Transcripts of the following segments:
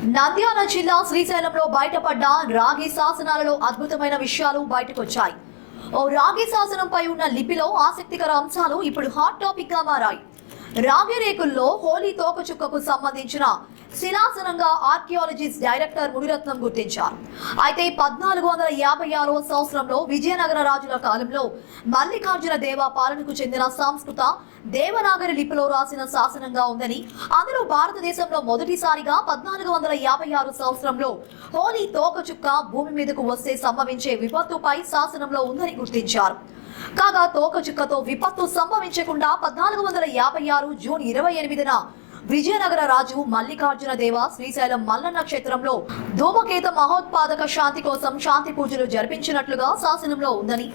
నంద్యాల జిల్లా శ్రీశైలంలో బయటపడ్డ రాగి శాసనాలలో అద్భుతమైన విషయాలు బయటకొచ్చాయి. ఓ రాగి శాసనంపై ఉన్న లిపిలో ఆసక్తికర అంశాలు ఇప్పుడు హాట్ టాపిక్ గా మారాయి. రాగి రేకుల్లో హోలీ తోకచుక్కకు సంబంధించిన శిలాసనంగా ఆర్కియాలజిస్ట్ డైరెక్టర్ మునిరత్నం గుర్తించారు. అయితే 1456వ సంవత్సరంలో విజయనగర రాజుల కాలంలో మల్లికార్జున దేవ పాలనకు చెందిన సంస్కృత దేవనాగరి లిపిలో రాసిన శాసనంగా ఉందని, అందులో భారతదేశంలో మొదటిసారిగా 1456 సంవత్సరంలో హోలీ తోకచుక్క భూమి మీదకు వస్తే సంభవించే విపత్తుపై శాసనంలో ఉందని గుర్తించారు. కాగా తోకచుక్కతో విపత్తు సంభవించకుండా 1456 జూన్ 28న విజయనగర రాజు మల్లికార్జున దేవ శ్రీశైలం మల్లన్న క్షేత్రంలో ధూమకేత మహోత్పాదక శాంతి కోసం శాంతి పూజలు జరిపించినట్లుగా శాసనంలో ఉందని,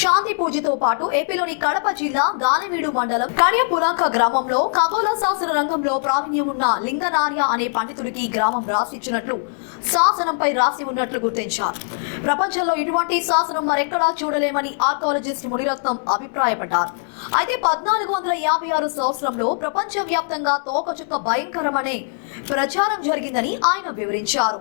శాంతి పూజతో పాటు ఏపీలోని కడప జిల్లా గాలివీడు మండలం కడియపులంక గ్రామంలో ఖగోళ శాస్త్ర రంగంలో ప్రావీణ్యం ఉన్న లింగనార్య అనే పండితుడికి గ్రామం రాసిచ్చినట్లు శాసనంపై రాసి ఉన్నట్లు గుర్తించారు. ప్రపంచంలో ఇటువంటి శాసనం మరెక్కడా చూడలేమని ఆర్కియాలజిస్ట్ మునిరత్నం అభిప్రాయపడ్డారు. అయితే 1456 సంవత్సరంలో ప్రపంచవ్యాప్తంగా తోకచుక్క భయంకరమనే ప్రచారం జరిగిందని ఆయన వివరించారు.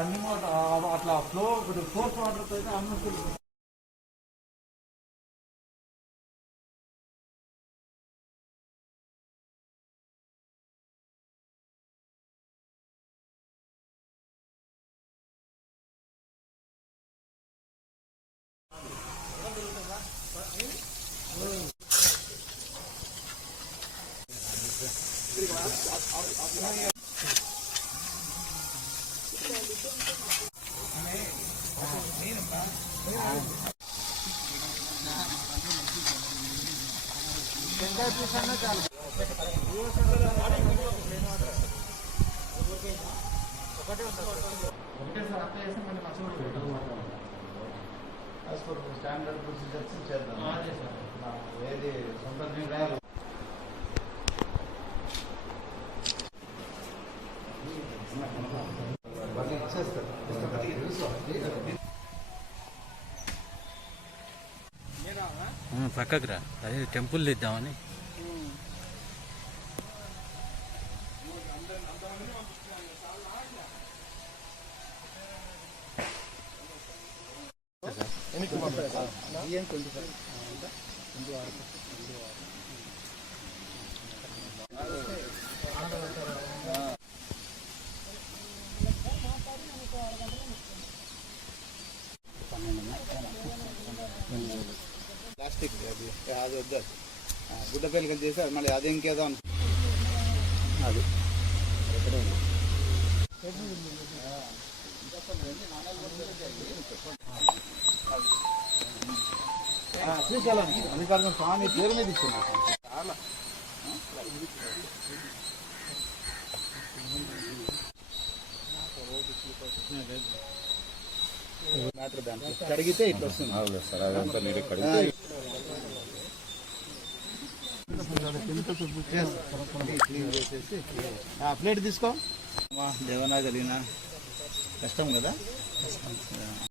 అన్ని అట్లా ఫ్లో ఫోర్స్ వాటర్తో అయితే అన్ని స్టాండర్డ్ ప్రొసీజర్స్ చేద్దాం. ఏది సొంత నిర్ణయాలు పక్కకు రా, అదే టెంపుల్ ఇద్దామని. ప్లాస్టిక్ అది వద్దు, గుడ్డ పెళ్ళికలు చేసి మళ్ళీ అది ఇంకేదో అది శ్రీశైలం మల్లికార్జున స్వామి పేరు మీద ఇస్తున్నారు. చాలా మ్యాటర్ దాంట్లో కడిగితే ఇట్లా వస్తుంది సార్. అదంతా నీరు కడిగితే ప్లేట్ తీసుకో. దేవనాగరినా కష్టం కదా.